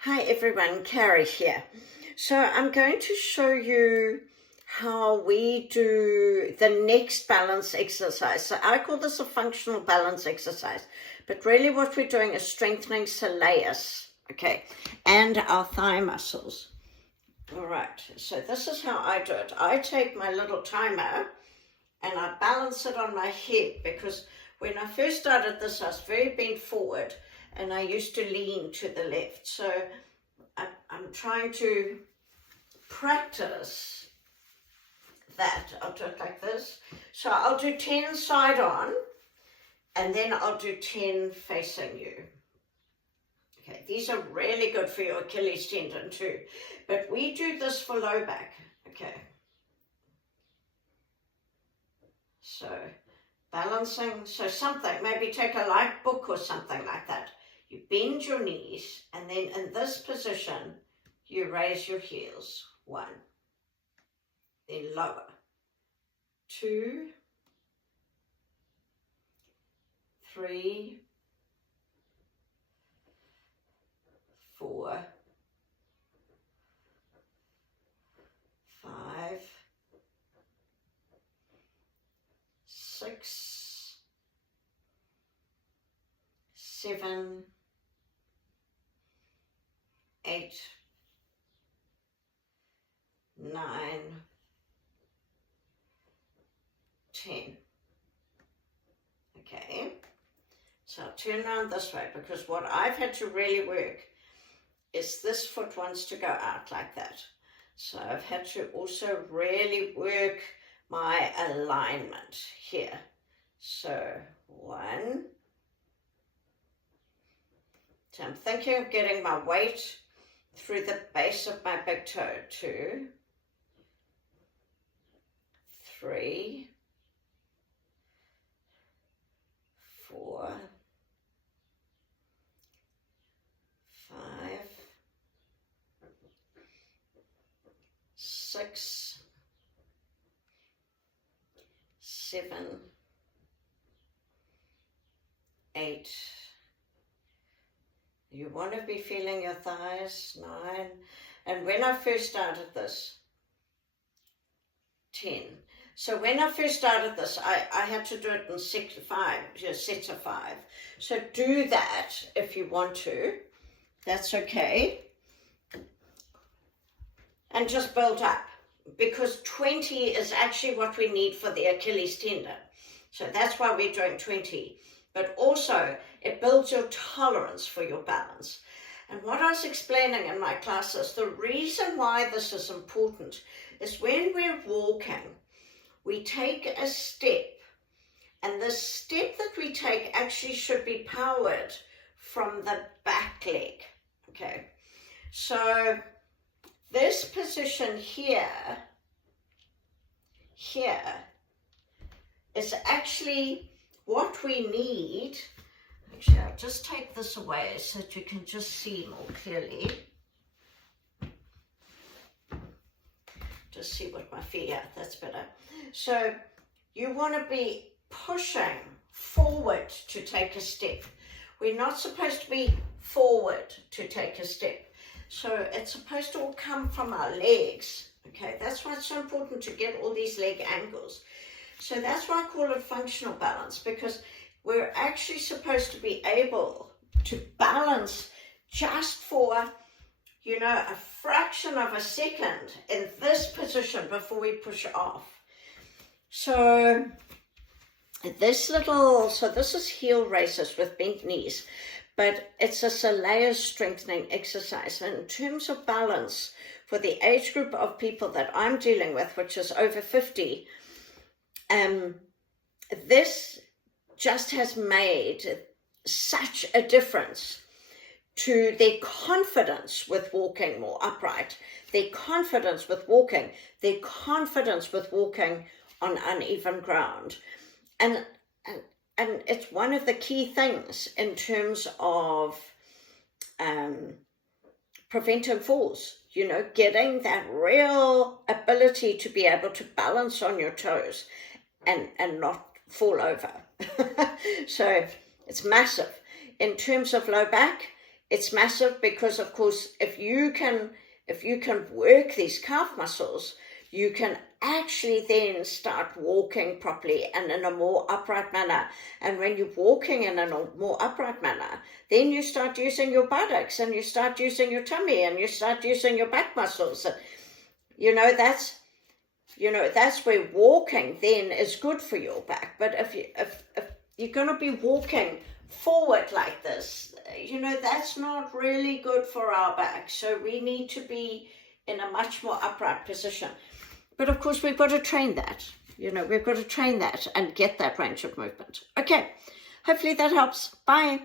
Hi everyone, Carrie here. So I'm going to show you how we do the next balance exercise. So I call this a functional balance exercise, but really what we're doing is strengthening soleus, okay, and our thigh muscles. All right, so this is how I do it. I take my little timer and I balance it on my head, because when I first started this, I was very bent forward and I used to lean to the left. So I'm trying to practice that. I'll do it like this. So I'll do 10 side on, and then I'll do 10 facing you. Okay, these are really good for your Achilles tendon too. But we do this for low back. Okay. So balancing, so something, maybe take a light book or something like that. You bend your knees, and then in this position, you raise your heels. 1, then lower. 2, 3, 4, 5, 6, 7, 8, 9, 10. Okay, so I'll turn around this way, because what I've had to really work is this foot wants to go out like that. So I've had to also really work my alignment here. So 1. So I'm thinking of getting my weight through the base of my big toe. 2, 3, 4, 5, 6, 7, 8. You want to be feeling your thighs. 9. And when I first started this, 10. So when I first started this, I had to do it in sets of 5. So do that if you want to. That's okay. And just build up, because 20 is actually what we need for the Achilles tendon. So that's why we're doing 20. But also, it builds your tolerance for your balance. And what I was explaining in my classes, the reason why this is important is when we're walking, we take a step, and the step that we take actually should be powered from the back leg. Okay, so this position here is actually what we need. Actually, I'll just take this away so that you can just see more clearly. Just see what my feet are, that's better. So you want to be pushing forward to take a step. We're not supposed to be forward to take a step. So it's supposed to all come from our legs. Okay, that's why it's so important to get all these leg angles. So that's why I call it functional balance, because we're actually supposed to be able to balance just for, you know, a fraction of a second in this position before we push off. So this is heel raises with bent knees, but it's a soleus strengthening exercise. And in terms of balance, for the age group of people that I'm dealing with, which is over 50, this just has made such a difference to their confidence with walking more upright, their confidence with walking, their confidence with walking on uneven ground. And it's one of the key things in terms of preventing falls, you know, getting that real ability to be able to balance on your toes and not fall over. So it's massive. In terms of low back, It's massive because, of course, if you can work these calf muscles, you can actually then start walking properly and in a more upright manner. And when you're walking in a more upright manner, then you start using your buttocks and you start using your tummy and you start using your back muscles. That's where walking then is good for your back. But if you're going to be walking forward like this, that's not really good for our back. So we need to be in a much more upright position. But of course, we've got to train that. We've got to train that and get that range of movement. Okay, hopefully that helps. Bye.